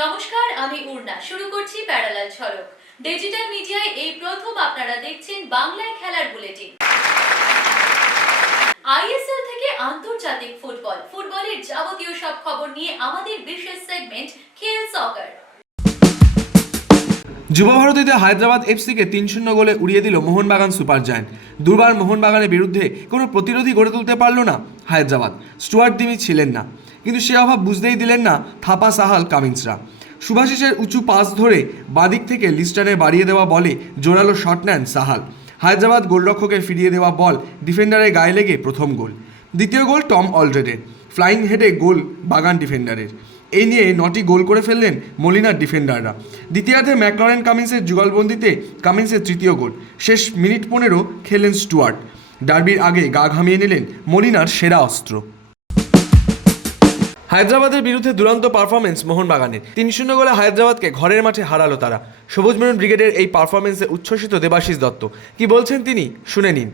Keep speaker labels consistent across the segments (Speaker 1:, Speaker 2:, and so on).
Speaker 1: নমস্কার, আমি উর্না। শুরু করছি প্যারালাল ঝলক। ডিজিটাল মিডিয়ায় এই প্রথম আপনারা দেখছেন বাংলায় খেলার বুলেটিন। আইএসএল থেকে আন্তর্জাতিক ফুটবল। ফুটবলের যাবতীয় সব খবর নিয়ে আমাদের বিশেষ সেগমেন্ট খেল সকার
Speaker 2: যুব ভারতীতে হায়দ্রাবাদ এফসিকে তিন শূন্য গোলে উড়িয়ে দিল মোহনবাগান সুপার জায়ান্ট। দুবার মোহনবাগানের বিরুদ্ধে কোনো প্রতিরোধী গড়ে তুলতে পারল না হায়দ্রাবাদ। স্টুয়ার্ট দিমি ছিলেন না। কিন্তু সে অভাব বুঝতেই দিলেন না থাপা সাহাল কামিন্সরা। সুভাশিসের উঁচু পাস ধরে বাদিক থেকে লিস্টানে বাড়িয়ে দেওয়া বলে জোরালো শট নেন সাহাল। হায়দ্রাবাদ গোলরক্ষকের ফিরিয়ে দেওয়া বল ডিফেন্ডারের গায়ে লেগে প্রথম গোল। দ্বিতীয় গোল টম অলরেডের। ফ্লাইং হেডে গোল বাগান ডিফেন্ডারের। এই নিয়ে নটি গোল করে ফেললেন মলিনার ডিফেন্ডাররা। দ্বিতীয়ার্ধে ম্যাকলরেন কামিন্সের যুগলবন্দিতে কামিন্সের তৃতীয় গোল। শেষ মিনিট পনেরো খেলেন স্টুয়ার্ট। ডার্বির আগে গা ঘামিয়ে নিলেন মলিনার সেরা অস্ত্র। হায়দ্রাবাদের বিরুদ্ধে দুরন্ত পারফরমেন্স মোহনবাগানের। তিন শূন্য গোলে হায়দ্রাবাদকে ঘরের মাঠে হারালো তারা। সবুজ মেরুন ব্রিগেডের এই পারফরমেন্সে উচ্ছ্বসিত দেবাশিস দত্ত। কি বলছেন তিনি? শুনে নিন।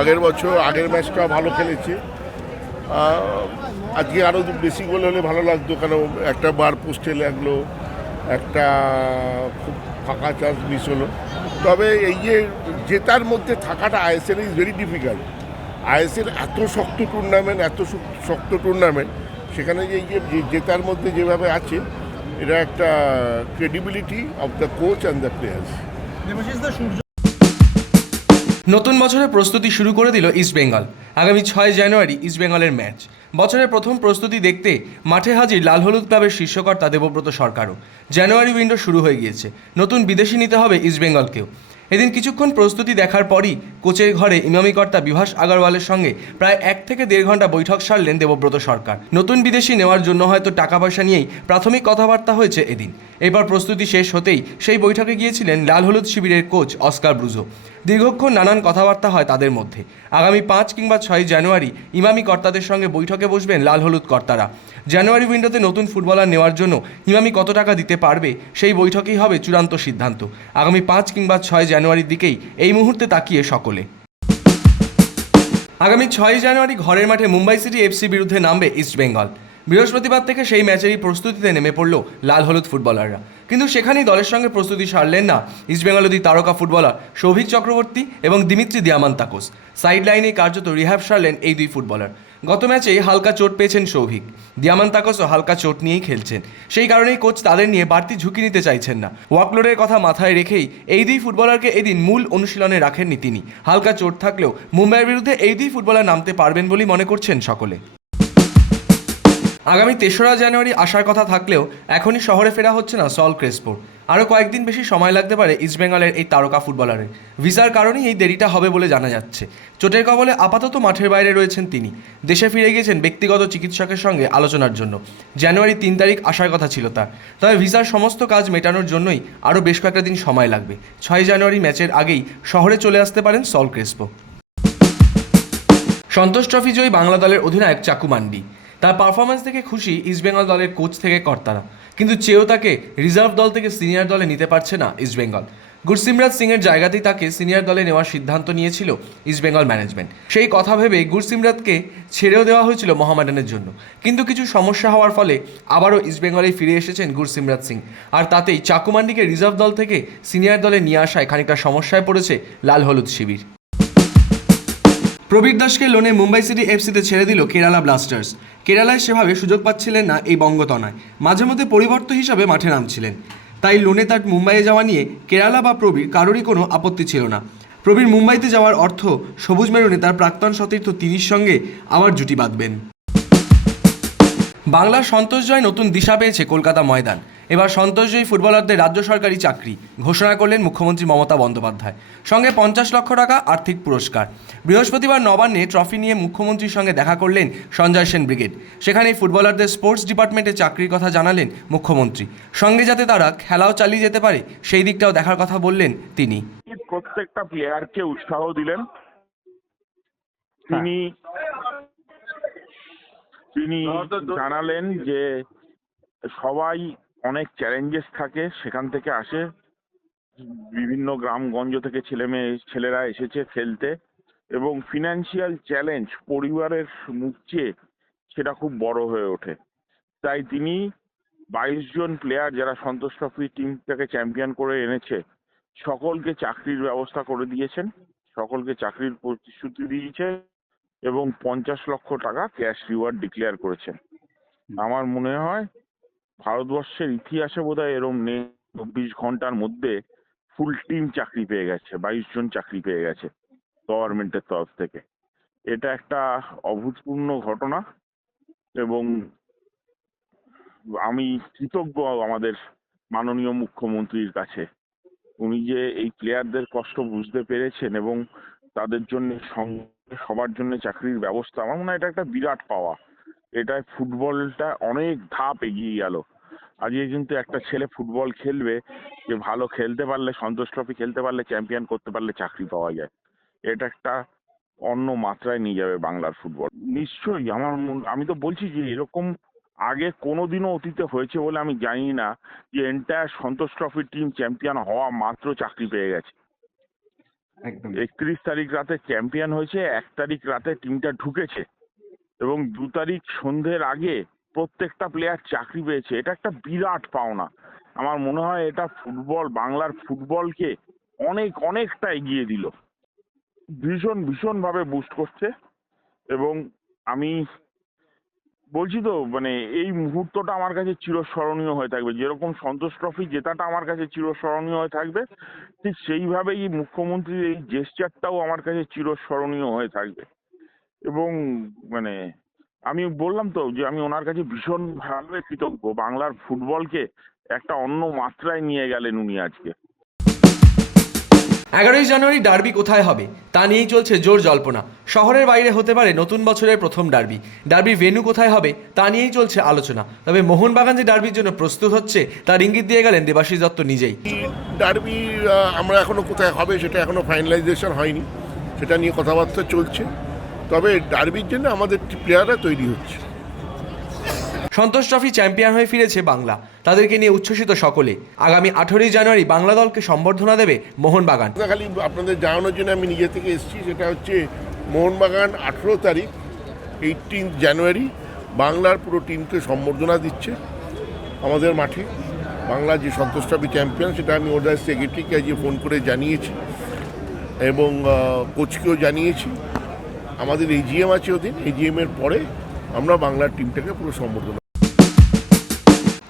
Speaker 3: আগের বছর আগের ম্যাচটা ভালো খেলেছে। আজকে আরও বেশি গোল হলে ভালো লাগতো, কারণ একটা বার পোস্টে লাগল, একটা খুব ফাঁকা চান্স মিস হলো। তবে এই যে জেতার মধ্যে থাকাটা ISL is very difficult ISL এত শক্ত টুর্নামেন্ট এত শক্ত টুর্নামেন্ট সেখানে যে এই যে জেতার মধ্যে যেভাবে আছে, এটা একটা credibility of the coach and the players
Speaker 2: নতুন বছরের প্রস্তুতি শুরু করে দিল ইস্টবেঙ্গল আগামী ছয় জানুয়ারি ইস্টবেঙ্গলের ম্যাচ। বছরের প্রথম প্রস্তুতি দেখতে মাঠে হাজির লাল হলুদ ক্লাবের শীর্ষকর্তা দেবব্রত সরকারও। জানুয়ারি উইন্ডো শুরু হয়ে গিয়েছে। নতুন বিদেশি নিতে হবে ইস্টবেঙ্গলকেও এদিন কিছুক্ষণ প্রস্তুতি দেখার পরই কোচের ঘরে ইমামিকর্তা বিভাস আগরওয়ালের সঙ্গে প্রায় এক থেকে দেড় ঘণ্টা বৈঠক সারলেন দেবব্রত সরকার। নতুন বিদেশি নেওয়ার জন্য হয়তো টাকা পয়সা নিয়েই প্রাথমিক কথাবার্তা হয়েছে এদিন। এবার প্রস্তুতি শেষ হতেই সেই বৈঠকে গিয়েছিলেন লাল হলুদ শিবিরের কোচ অস্কার ব্রুজো। দীর্ঘক্ষণ নানান কথাবার্তা হয় তাদের মধ্যে। আগামী পাঁচ কিংবা ছয় জানুয়ারি ইমামি কর্তাদের সঙ্গে বৈঠকে বসবেন লাল হলুদ কর্তারা। জানুয়ারি উইন্ডোতে নতুন ফুটবলার নেওয়ার জন্য ইমামি কত টাকা দিতে পারবে সেই বৈঠকেই হবে চূড়ান্ত সিদ্ধান্ত। আগামী পাঁচ কিংবা ছয় জানুয়ারির দিকেই এই মুহূর্তে তাকিয়ে সকলে। আগামী ছয় জানুয়ারি ঘরের মাঠে মুম্বাই সিটি এফসি বিরুদ্ধে নামবে ইস্টবেঙ্গল বৃহস্পতিবার থেকে সেই ম্যাচেরই প্রস্তুতিতে নেমে পড়ল লাল হলুদ ফুটবলাররা। কিন্তু সেখানেই দলের সঙ্গে প্রস্তুতি সারলেন না ইস্টবেঙ্গলের দুই তারকা ফুটবলার সৌভিক চক্রবর্তী এবং দিমিত্রি দিয়ামান্তাকোস। সাইড লাইনে কার্যত রিহ্যাব সারলেন এই দুই ফুটবলার। গত ম্যাচেই হালকা চোট পেয়েছেন সৌভিক দিয়ামান্তাকোসও হালকা চোট নিয়েই খেলছেন। সেই কারণেই কোচ তাদের নিয়ে বাড়তি ঝুঁকি নিতে চাইছেন না। ওয়াকলোডের কথা মাথায় রেখেই এই দুই ফুটবলারকে এদিন মূল অনুশীলনে রাখেননি তিনি। হালকা চোট থাকলেও মুম্বাইয়ের বিরুদ্ধে এই দুই ফুটবলার নামতে পারবেন বলেই মনে করছেন সকলে। আগামী তেসরা জানুয়ারি আসার কথা থাকলেও এখনই শহরে ফেরা হচ্ছে না সল ক্রেসপোর আরও কয়েকদিন বেশি সময় লাগতে পারে ইস্টবেঙ্গলের এই তারকা ফুটবলারের ভিসার কারণেই এই দেরিটা হবে বলে জানা যাচ্ছে। চোটের কবলে আপাতত মাঠের বাইরে রয়েছেন তিনি। দেশে ফিরে গিয়েছেন ব্যক্তিগত চিকিৎসকের সঙ্গে আলোচনার জন্য। জানুয়ারি তিন তারিখ আসার কথা ছিল তার। তবে ভিসার সমস্ত কাজ মেটানোর জন্যই আরও বেশ কয়েকটা দিন সময় লাগবে। ছয় জানুয়ারি ম্যাচের আগেই শহরে চলে আসতে পারেন সল ক্রেসপো। সন্তোষ ট্রফি জয়ী বাংলা দলের অধিনায়ক চাকু মান্ডি। তার পারফরমেন্স দেখে খুশি ইস্টবেঙ্গল দলের কোচ থেকে কর্তারা। কিন্তু চেয়েও তাকে রিজার্ভ দল থেকে সিনিয়র দলে নিতে পারছে না ইস্টবেঙ্গল গুরসিমরাজ সিংয়ের জায়গাতেই তাকে সিনিয়র দলে নেওয়ার সিদ্ধান্ত নিয়েছিল ইস্টবেঙ্গল ম্যানেজমেন্ট সেই কথা ভেবে গুরসিমরাজকে ছেড়েও দেওয়া হয়েছিল মহামেডানের জন্য। কিন্তু কিছু সমস্যা হওয়ার ফলে আবারও ইস্টবেঙ্গলে ফিরে এসেছেন গুরসিমরাজ সিং। আর তাতেই চাকুমান্ডিকে রিজার্ভ দল থেকে সিনিয়র দলে নিয়ে আসায় খানিকটা সমস্যায় পড়েছে লাল হলুদ শিবির। প্রবীর দাসকে লোনে মুম্বাই সিটি এফসিতে ছেড়ে দিল কেরালা ব্লাস্টার্স। কেরালায় সেভাবে সুযোগ পাচ্ছিলেন না এই বঙ্গতনায়। মাঝে মধ্যে পরিবর্তন হিসাবে মাঠে নামছিলেন। তাই লোনে তার মুম্বাইয়ে যাওয়া নিয়ে কেরালা বা প্রবীর কারোরই কোনো আপত্তি ছিল না। প্রবীর মুম্বাইতে যাওয়ার অর্থ সবুজ মেরুনে তার প্রাক্তন সতীর্থ তিরিশ সঙ্গে আবার জুটি বাঁধবেন। বাংলার সন্তোষ জয় নতুন দিশা পেয়েছে কলকাতা ময়দান। এবার সন্তোষজয়ী ফুটবলারদের রাজ্য সরকারি চাকরি ঘোষণা করলেন মুখ্যমন্ত্রী মমতা বন্দ্যোপাধ্যায়। সঙ্গে পঞ্চাশ লক্ষ টাকা আর্থিক পুরস্কার। বৃহস্পতিবার নবান্নে ট্রফি নিয়ে মুখ্যমন্ত্রীর সঙ্গে দেখা করলেন সঞ্জয় সেন ব্রিগেড। সেখানে ফুটবলারদের স্পোর্টস ডিপার্টমেন্টে চাকরির কথা জানালেন মুখ্যমন্ত্রী। সঙ্গে যাতে তারা খেলাও চালিয়ে যেতে পারে সেই দিকটাও দেখার কথা বললেন তিনি।
Speaker 4: প্রত্যেকটা প্লেয়ারকে উৎসাহ দিলেন। তিনি তিনি জানালেন যে সবাই অনেক চ্যালেঞ্জেস থাকে সেখান থেকে আসে। বিভিন্ন গ্রামগঞ্জ থেকে ছেলে মেয়ে ছেলেরা এসেছে খেলতে। এবং ফিনান্সিয়াল চ্যালেঞ্জ পরিবারের মুখ চেয়ে সেটা খুব বড় হয়ে ওঠে। তাই তিনি বাইশ জন প্লেয়ার যারা সন্তোষ ট্রফি টিমটাকে চ্যাম্পিয়ন করে এনেছে সকলকে চাকরির ব্যবস্থা করে দিয়েছেন সকলকে চাকরির প্রতিশ্রুতি দিয়েছে এবং পঞ্চাশ লক্ষ টাকা ক্যাশ রিওয়ার্ড ডিক্লেয়ার করেছেন। আমার মনে হয় ভারতবর্ষের ইতিহাসে বোধ হয় এরম নেই চব্বিশ ঘণ্টার মধ্যে ফুল টিম চাকরি পেয়ে গেছে বাইশ জন চাকরি পেয়ে গেছে। গভর্নমেন্টের তরফ থেকে। এটা একটা অভূতপূর্ণ ঘটনা এবং আমি কৃতজ্ঞ আমাদের মাননীয় মুখ্যমন্ত্রীর কাছে। উনি যে এই প্লেয়ারদের কষ্ট বুঝতে পেরেছেন এবং তাদের জন্য সবার জন্য চাকরির ব্যবস্থা, আমার মনে হয় এটা একটা বিরাট পাওয়া। এটায় ফুটবলটা অনেক ধাপ এগিয়ে গেল। আজকে কিন্তু একটা ছেলে ফুটবল খেলবে, যে ভালো খেলতে পারলে, সন্তোষ ট্রফি খেলতে পারলে, চ্যাম্পিয়ন করতে পারলে, চাকরি পাওয়া যায়। এটা একটা অন্য মাত্রায় নিয়ে যাবে বাংলার ফুটবল। নিশ্চয়ই আমার মন- আমি তো বলছি যে এরকম আগে কোনোদিনও অতীতে হয়েছে বলে আমি জানি না যে entire Santosh trophy team champion হওয়া মাত্র চাকরি পেয়ে গেছে। একত্রিশ তারিখ রাতে চ্যাম্পিয়ন হয়েছে এক তারিখ রাতে টিমটা ঢুকেছে এবং দু তারিখ সন্ধ্যের আগে প্রত্যেকটা প্লেয়ার চাকরি পেয়েছে। এটা একটা বিরাট পাওনা। আমার মনে হয় এটা ফুটবল বাংলার ফুটবলকে অনেক অনেকটা এগিয়ে দিল। ভীষণ, ভীষণভাবে বুস্ট করছে এবং আমি বলছি তো মানে এই মুহূর্তটা আমার কাছে চিরস্মরণীয় হয়ে থাকবে। যেরকম সন্তোষ ট্রফি জেতাটা আমার কাছে চিরস্মরণীয় হয়ে থাকবে, ঠিক সেইভাবেই মুখ্যমন্ত্রীর এই জেস্টারটাও আমার কাছে চিরস্মরণীয় হয়ে থাকবে। এবং মানে আমি বললাম তো যে আমি ওনার কাছে ভীষণভাবে কৃতজ্ঞ। বাংলার ফুটবলকে একটা অন্য মাত্রায় নিয়ে গেলেন উনি আজকে।
Speaker 2: এগারোই জানুয়ারি ডার্বি কোথায় হবে? তা নিয়েই চলছে জোর জল্পনা। শহরের বাইরে হতে পারে নতুন বছরের প্রথম ডার্বি। ডার্বির ভেন্যু কোথায় হবে? তা নিয়েই চলছে আলোচনা। তবে মোহনবাগান যে ডার্বির জন্য প্রস্তুত হচ্ছে, তার ইঙ্গিত দিয়ে গেলেন দেবাশিস দত্ত নিজেই।
Speaker 3: ডার্বি আমরা এখনও কোথায় হবে সেটা এখনও ফাইনালাইজেশন হয়নি। সেটা নিয়ে কথাবার্তা চলছে। তবে ডার্বির জন্য আমাদের প্লেয়াররা তৈরি হচ্ছে।
Speaker 2: সন্তোষ ট্রফি চ্যাম্পিয়ন হয়ে ফিরেছে বাংলা। তাদেরকে নিয়ে উচ্ছ্বসিত সকলে। আগামী আঠেরোই জানুয়ারি বাংলা দলকে সম্বর্ধনা দেবে মোহনবাগান।
Speaker 3: খালি আপনাদের জানানোর জন্য আমি নিজে থেকে এসেছি, সেটা হচ্ছে মোহনবাগান আঠেরো তারিখ এইটিন জানুয়ারি বাংলার পুরো টিমকে সম্বর্ধনা দিচ্ছে আমাদের মাঠে। বাংলা যে সন্তোষ ট্রফি চ্যাম্পিয়ন, সেটা আমি ওদের সেক্রেটারিকে আজকে ফোন করে জানিয়েছি এবং কোচকেও জানিয়েছি। আমাদের এজিএম আছে ওদিন এজিএমের পরে আমরা বাংলার টিমটাকে পুরো সম্বর্ধনা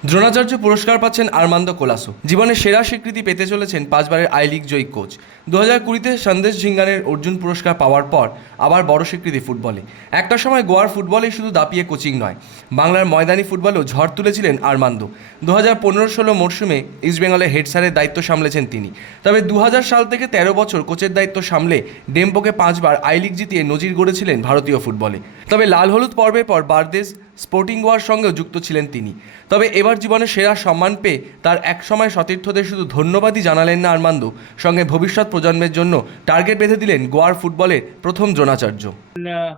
Speaker 2: দ্রোণাচার্য পুরস্কার পাচ্ছেন আরমান্দ কোলাসো। জীবনের সেরা স্বীকৃতি পেতে চলেছেন পাঁচবারের আই লিগ জয়ী কোচ। দু হাজার কুড়িতে সন্দেশ ঝিঙ্গানের অর্জুন পুরস্কার পাওয়ার পর আবার বড় স্বীকৃতি ফুটবলে। একটা সময় গোয়ার ফুটবলেই শুধু দাপিয়ে কোচিং নয়, বাংলার ময়দানি ফুটবলেও ঝড় তুলেছিলেন আরমান্দ। দু হাজার পনেরো ষোলো মরশুমে ইস্টবেঙ্গলের হেড স্যারের দায়িত্ব সামলেছেন তিনি। তবে দু হাজার সাল থেকে তেরো বছর কোচের দায়িত্ব সামলে ডেম্পোকে পাঁচবার আই লিগ জিতিয়ে নজির গড়েছিলেন ভারতীয় ফুটবলে। তবে লাল হলুদ পর্বের পর বারদেশ স্পোর্টিং গোয়ার সঙ্গেও যুক্ত ছিলেন তিনি তবে এবার জীবনে সেরা সম্মান পেয়ে তার একসময় সতীর্থদের শুধু ধন্যবাদই জানালেন না আরমান্দ সঙ্গে ভবিষ্যৎ প্রজন্মের জন্য টার্গেট বেঁধে দিলেন গোয়ার ফুটবলের প্রথম
Speaker 5: uh,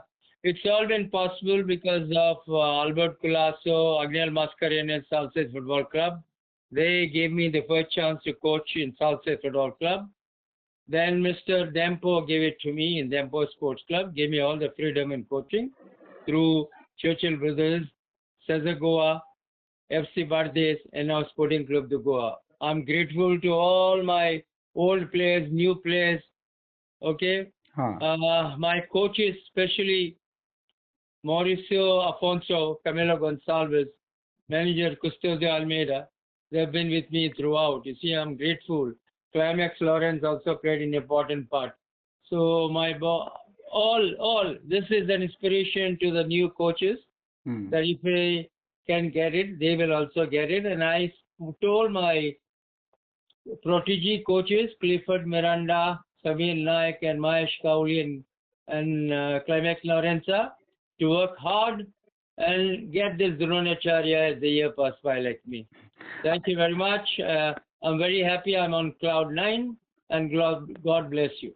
Speaker 5: it's all been possible because of uh, Albert Colasso, Agnel Mascarenhas Salses Football Club. They gave me the first chance to coach in Salses Football Club. Then Mr. Dempo gave it to me in Dempo Sports Club, gave me all the freedom in coaching through Churchill Brothers, Cesar Goa, FC Bardes, and now Sporting Club de Goa. I'm grateful to all my old players, new players, okay,
Speaker 6: হ্যাঁ
Speaker 5: uh, my coaches, especially Mauricio Afonso, Camilo Gonçalves, manager Custodio Almeida, they've been with me throughout. You see, I'm grateful. Climax Lawrence also played an important part. So my bo- all, all, this is an inspiration to the new coaches
Speaker 6: hmm
Speaker 5: that if they can get it, they will also get it. And I told my protege coaches, Clifford Miranda, Samir Naik, and Mahesh Kauli and, and uh, Climax Lorenza, to work hard and get this Dronacharya as the year pass by like me. Thank you very much. Uh, I'm very happy I'm on cloud nine and God bless you.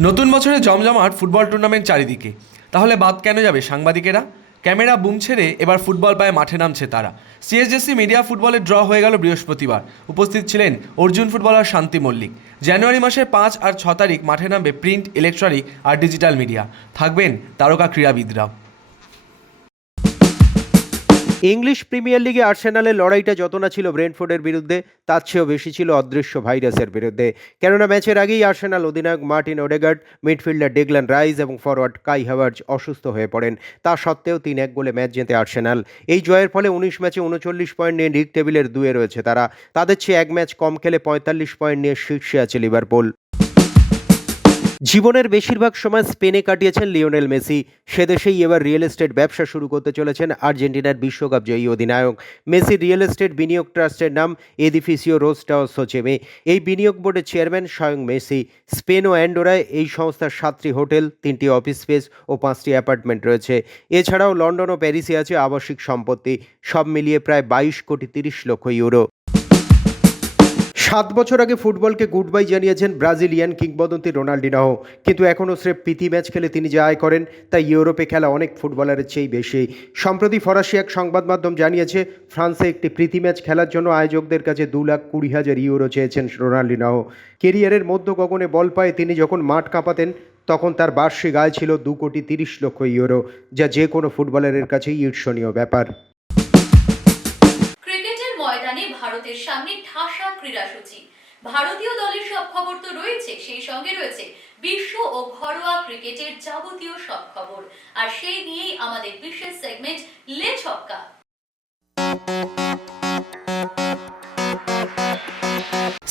Speaker 2: নতুন বছরে জমজমাট football tournament চারিদিকে। তাহলে বাদ কেন যাবে সাংবাদিকেরা? Camera broom ছেড়ে এবার ফুটবল পায়ে মাঠে নামছে তারা। সিএসজেসি মিডিয়া ফুটবলে ড্র হয়ে গেল বৃহস্পতিবার। উপস্থিত ছিলেন অর্জুন ফুটবলার শান্তি মল্লিক। জানুয়ারি মাসের পাঁচ আর ছ তারিখ মাঠে নামবে প্রিন্ট, ইলেকট্রনিক আর ডিজিটাল মিডিয়া। থাকবেন তারকা ক্রীড়াবিদরাও।
Speaker 7: ইংলিশ প্রিমিয়ার লিগে আর্সেনালের লড়াইটা যত না ছিল ব্রেন্টফোর্ডের বিরুদ্ধে, তার চেয়েও বেশি ছিল অদৃশ্য ভাইরাসের বিরুদ্ধে। কেননা ম্যাচের আগেই আর্সেনাল অধিনায়ক Martin Odegaard, midfielder Declan Rice এবং ফরওয়ার্ড কাই হাভার্জ অসুস্থ হয়ে পড়েন। তা সত্ত্বেও তিন এক গোলে ম্যাচ জেতে আর্সেনাল। এই জয়ের ফলে উনিশ ম্যাচে উনচল্লিশ পয়েন্ট নিয়ে লিগ টেবিলের দুয়ে রয়েছে তারা। তাদের চেয়ে এক ম্যাচ কম খেলে পঁয়তাল্লিশ পয়েন্ট নিয়ে শীর্ষে আছে লিভারপুল। জীবনের বেশিরভাগ সময় স্পেনে কাটিয়েছেন লিওনেল মেসি। সে দেশেই এবার রিয়েল এস্টেট ব্যবসা শুরু করতে চলেছেন আর্জেন্টিনার বিশ্বকাপ জয়ী অধিনায়ক। মেসি রিয়েল এস্টেট বিনিয়োগ ট্রাস্টের নাম এদিফিসিও রোস্টাও সোচেমে। এই বিনিয়োগ বোর্ডের চেয়ারম্যান স্বয়ং মেসি। স্পেন ও অ্যান্ডোরায় এই সংস্থার সাতটি হোটেল, তিনটি অফিস স্পেস ও পাঁচটি অ্যাপার্টমেন্ট রয়েছে। এছাড়াও লন্ডন ও প্যারিসে আছে আবাসিক সম্পত্তি। সব মিলিয়ে প্রায় বাইশ কোটি তিরিশ লক্ষ ইউরো। সাত বছর আগে ফুটবলকে গুড বাই জানিয়েছেন ব্রাজিলিয়ান কিংবদন্তি রোনাল্ডিনাহ। কিন্তু এখনও স্রেফ প্রীতি ম্যাচ খেলে তিনি যা আয় করেন তা ইউরোপে খেলা অনেক ফুটবলারের চেয়েই বেশি। সম্প্রতি ফরাসি এক সংবাদ মাধ্যম জানিয়েছে, ফ্রান্সে একটি প্রীতি ম্যাচ খেলার জন্য আয়োজকদের কাছে দু লাখ কুড়ি হাজার ইউরো চেয়েছেন রোনাল্ডিনাহ। কেরিয়ারের মধ্য গগনে বল পায়ে তিনি যখন মাঠ কাঁপাতেন, তখন তার বার্ষিক আয় ছিল দু কোটি তিরিশ লক্ষ ইউরো, যা যে কোনো ফুটবলারের কাছেই ঈর্ষণীয় ব্যাপার।
Speaker 1: ভারতের সামনে ঠাসা ক্রীড়াসূচি ভারতীয় দলের সব খবর তো রয়েছে, সেই সঙ্গে রয়েছে বিশ্ব ও ঘরোয়া ক্রিকেটের যাবতীয় সব খবর। আর সেই নিয়েই আমাদের বিশেষ সেগমেন্ট লে ছক্কা।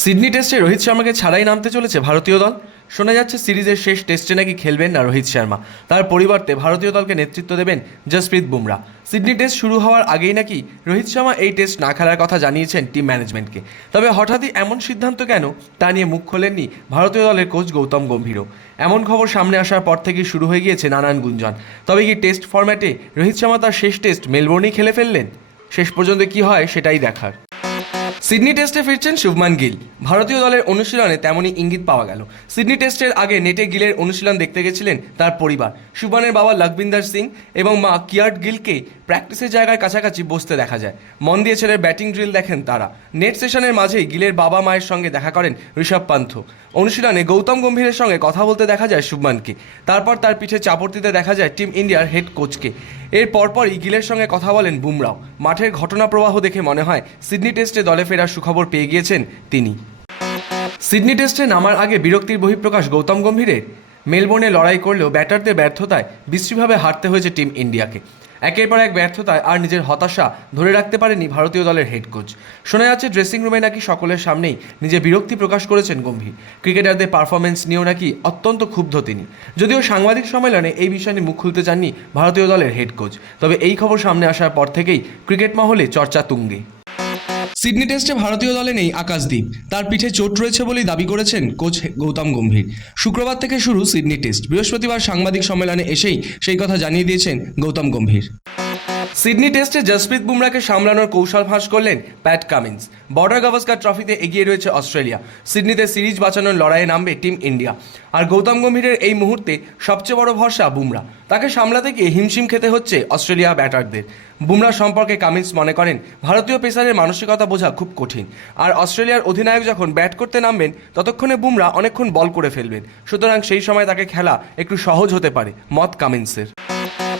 Speaker 2: সিডনি টেস্টে রোহিত শর্মাকে ছাড়াই নামতে চলেছে ভারতীয় দল। শোনা যাচ্ছে সিরিজের শেষ টেস্টে নাকি খেলবেন না রোহিত শর্মা। তার পরিবর্তে ভারতীয় দলকে নেতৃত্ব দেবেন জসপ্রীত বুমরা। সিডনি টেস্ট শুরু হওয়ার আগেই নাকি রোহিত শর্মা এই টেস্ট না খেলার কথা জানিয়েছেন টিম ম্যানেজমেন্টকে। তবে হঠাৎই এমন সিদ্ধান্ত কেন তা নিয়ে মুখ খোলেননি ভারতীয় দলের কোচ গৌতম গম্ভীরও। এমন খবর সামনে আসার পর থেকেই শুরু হয়ে গিয়েছে নানান গুঞ্জন। তবে কি টেস্ট ফরম্যাটে রোহিত শর্মা তার শেষ টেস্ট মেলবোর্নেই খেলে ফেললেন? শেষ পর্যন্ত কি হয় সেটাই দেখার। সিডনি টেস্টে ফিরছেন শুভমান গিল। ভারতীয় দলের অনুশীলনে তেমনই ইঙ্গিত পাওয়া গেল। সিডনি টেস্টের আগে নেটে গিলের অনুশীলন দেখতে গেছিলেন তার পরিবার। শুভমানের বাবা লকবিন্দার সিং এবং মা কিয়ার্ট গিলকে প্র্যাকটিসের জায়গার কাছাকাছি বসতে দেখা যায়। মন দিয়ে ছেলের ব্যাটিং ড্রিল দেখেন তারা। নেট সেশনের মাঝেই গিলের বাবা মায়ের সঙ্গে দেখা করেন ঋষভ পান্থ। অনুশীলনে গৌতম গম্ভীরের সঙ্গে কথা বলতে দেখা যায় শুভমানকে। তারপর তার পিঠে চাপড় দিতে দেখা যায় টিম ইন্ডিয়ার হেড কোচকে। এর পরপরই গিলের সঙ্গে কথা বলেন বুমরাও। মাঠের ঘটনা প্রবাহ দেখে মনে হয় সিডনি টেস্টে দলে ফেরার সুখবর পেয়ে গিয়েছেন তিনি। সিডনি টেস্টে নামার আগে বিরক্তির বহিঃপ্রকাশ গৌতম গম্ভীরের। মেলবোর্নে লড়াই করলেও ব্যাটারদের ব্যর্থতায় বিশ্রীভাবে হারতে হয়েছে টিম ইন্ডিয়াকে। একের পর এক ব্যর্থতায় আর নিজের হতাশা ধরে রাখতে পারেনি ভারতীয় দলের হেড কোচ শোনা যাচ্ছে ড্রেসিং রুমে নাকি সকলের সামনেই নিজে বিরক্তি প্রকাশ করেছেন গম্ভীর। ক্রিকেটারদের পারফরমেন্স নিয়েও নাকি অত্যন্ত ক্ষুব্ধ তিনি। যদিও সাংবাদিক সম্মেলনে এই বিষয় নিয়ে মুখ খুলতে চাননি ভারতীয় দলের হেড কোচ তবে এই খবর সামনে আসার পর থেকেই ক্রিকেট মহলে চর্চা তুঙ্গে। সিডনি টেস্টে ভারতীয় দলে নেই আকাশদীপ। তার পিঠে চোট রয়েছে বলেই দাবি করেছেন কোচ গৌতম গম্ভীর। শুক্রবার থেকে শুরু সিডনি টেস্ট। বৃহস্পতিবার সাংবাদিক সম্মেলনে এসেই সেই কথা জানিয়ে দিয়েছেন গৌতম গম্ভীর। সিডনি টেস্টে জসপ্রীত বুমরাকে সামলানোর কৌশল ফাঁস করলেন প্যাট কামিন্স। বর্ডার গাভাস্কার ট্রফিতে এগিয়ে রয়েছে অস্ট্রেলিয়া। সিডনিতে সিরিজ বাঁচানোর লড়াইয়ে নামবে টিম ইন্ডিয়া। আর গৌতম গম্ভীরের এই মুহূর্তে সবচেয়ে বড় ভরসা বুমরা তাকে সামলাতে গিয়ে হিমশিম খেতে হচ্ছে অস্ট্রেলিয়া ব্যাটারদের। বুমরা সম্পর্কে কামিন্স মনে করেন, ভারতীয় পেসারের মানসিকতা বোঝা খুব কঠিন। আর অস্ট্রেলিয়ার অধিনায়ক যখন ব্যাট করতে নামবেন, ততক্ষণে বুমরা অনেকক্ষণ বল করে ফেলবেন। সুতরাং সেই সময় তাকে খেলা একটু সহজ হতে পারে। মত কামিন্সের।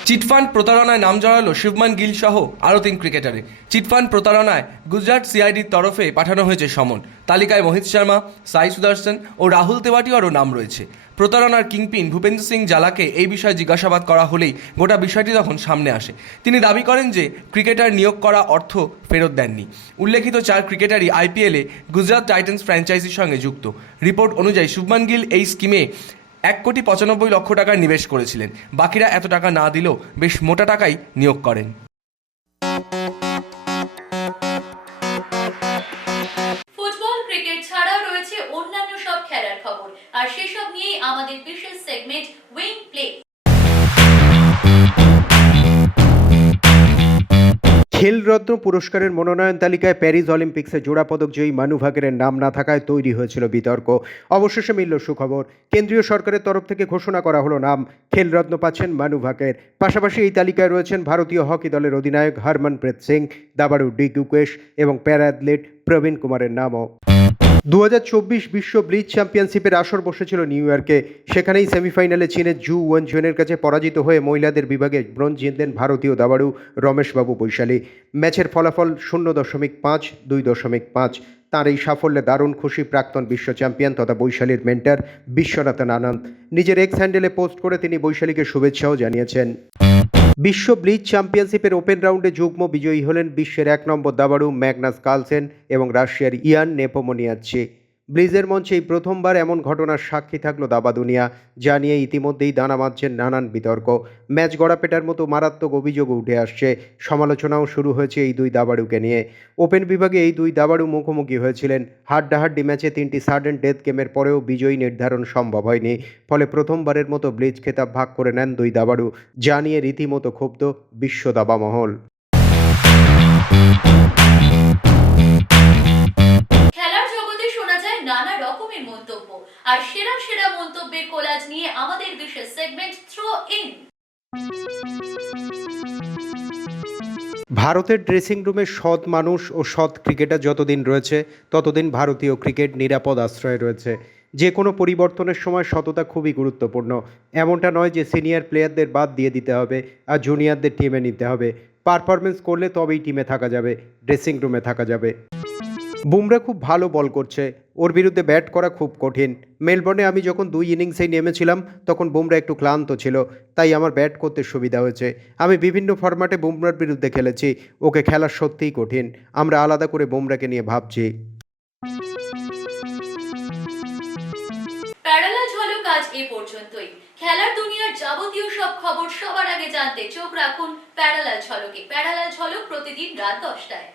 Speaker 2: চিটফান্ড প্রতারণায় নাম জড়ালো শুভমান গিল সহ আরও তিন ক্রিকেটারে। চিটফান্ড প্রতারণায় গুজরাট সিআইডির তরফে পাঠানো হয়েছে সমন। তালিকায় মোহিত শর্মা, সাই সুদর্শন ও রাহুল তেওয়াটিয়ারও নাম রয়েছে। প্রতারণার কিংপিন ভূপেন্দ্র সিং জালাকে এই বিষয়ে জিজ্ঞাসাবাদ করা হলেই গোটা বিষয়টি তখন সামনে আসে। তিনি দাবি করেন যে ক্রিকেটার নিয়োগ করা অর্থ ফেরত দেননি। উল্লেখিত চার ক্রিকেটারই আইপিএলে গুজরাট টাইটান্স ফ্র্যাঞ্চাইজির সঙ্গে যুক্ত। রিপোর্ট অনুযায়ী শুভমান গিল এই স্কিমে এক কোটি পঁচানব্বই লক্ষ টাকার নিবেশ করেছিলেন। বাকিরা এত টাকা না দিলেও বেশ মোটা টাকাই নিয়োগ করেন।
Speaker 1: আর সেসব নিয়েই আমাদের বিশেষ সেগমেন্ট উইং প্লে
Speaker 7: খেলরত্ন পুরস্কারের মনোনয়ন তালিকায় প্যারিস অলিম্পিক্সে জোড়া পদক জয়ী মানু ভাকেরের নাম না থাকায় তৈরি হয়েছিল বিতর্ক। অবশেষে মিলল সুখবর। কেন্দ্রীয় সরকারের তরফ থেকে ঘোষণা করা হলো নাম। খেলরত্ন পাচ্ছেন মানু ভাকের পাশাপাশি এই তালিকায় রয়েছেন ভারতীয় হকি দলের অধিনায়ক হরমনপ্রীত সিং, দাবাড়ু ডি গুকেশ এবং প্যারা অ্যাথলেট প্রবীণ কুমারের নামও। দু বিশ্ব ব্লিচ চ্যাম্পিয়নশিপের আসর বসেছিল নিউ ইয়র্কে। সেখানেই সেমিফাইনালে চীনের জু ওয়েনজুয়েনের কাছে পরাজিত হয়ে মহিলাদের বিভাগে ব্রোঞ্জ জিতলেন ভারতীয় দাবাড়ু রমেশবাবু বৈশালী। ম্যাচের ফলাফল শূন্য দশমিক পাঁচ, দুই দশমিক পাঁচ। তাঁর এই সাফল্যে দারুণ খুশি প্রাক্তন বিশ্ব চ্যাম্পিয়ন তথা বৈশালীর মেন্টার বিশ্বনাথন আনন্দ নিজের এক্স হ্যান্ডেলে পোস্ট করে তিনি বৈশালীকে শুভেচ্ছাও জানিয়েছেন। বিশ্ব ব্লিচ চ্যাম্পিয়নশিপের ওপেন রাউন্ডে যুগ্ম বিজয়ী হলেন বিশ্বের এক নম্বর দাবাড়ু ম্যাগনাস কালসেন এবং রাশিয়ার ইয়ান নেপোমোনিয়াচ্ছি ব্লিজের মঞ্চে এই প্রথমবার এমন ঘটনার সাক্ষী থাকল দাবা দুনিয়া, যা নিয়ে ইতিমধ্যেই দানা বাঁধছেন নানান বিতর্ক। ম্যাচ গড়াপেটার মতো মারাত্মক অভিযোগ উঠে আসছে। সমালোচনাও শুরু হয়েছে এই দুই দাবাড়ুকে নিয়ে। ওপেন বিভাগে এই দুই দাবাড়ু মুখোমুখি হয়েছিলেন। হাড্ডাহাড্ডি ম্যাচে তিনটি সাডেন ডেথ গেমের পরেও বিজয়ী নির্ধারণ সম্ভব হয়নি। ফলে প্রথমবারের মতো ব্লিজ খেতাব ভাগ করে নেন দুই দাবাড়ু, যা নিয়ে রীতিমতো ক্ষুব্ধ বিশ্ব দাবা মহল।
Speaker 1: আর সেরা সেরা মন্তব্যের কোলাজ নিয়ে আমাদের সেগমেন্ট থ্রো ইন
Speaker 7: ভারতের ড্রেসিং রুমে সৎ মানুষ ও সৎ ক্রিকেটার যতদিন রয়েছে, ততদিন ভারতীয় ক্রিকেট নিরাপদ আশ্রয়ে রয়েছে। যে কোনো পরিবর্তনের সময় সততা খুবই গুরুত্বপূর্ণ। এমনটা নয় যে সিনিয়র প্লেয়ারদের বাদ দিয়ে দিতে হবে আর জুনিয়রদের টিমে নিতে হবে। পারফরমেন্স করলে তবেই টিমে থাকা যাবে ড্রেসিং রুমে থাকা যাবে। বুমরা খুব ভালো বল করছে। ওর বিরুদ্ধে ব্যাট করা খুব কঠিন। মেলবোর্নে আমি যখন দুই ইনিংসেই নেমেছিলাম, তখন বুমরা একটু ক্লান্ত ছিল, তাই আমার ব্যাট করতে সুবিধা হয়েছে। আমি বিভিন্ন ফরম্যাটে বুমরার বিরুদ্ধে খেলেছি, ওকে খেলা সত্যিই কঠিন। আমরা আলাদা করে বুমরাকে নিয়ে ভাবছি।
Speaker 1: এ পর্যন্তই। খেলার দুনিয়ার যাবতীয় সব খবর সবার আগে জানতে চোখ রাখুন প্যারালাল ঝলকে। প্যারালাল ঝলক প্রতিদিন রাত দশটায়।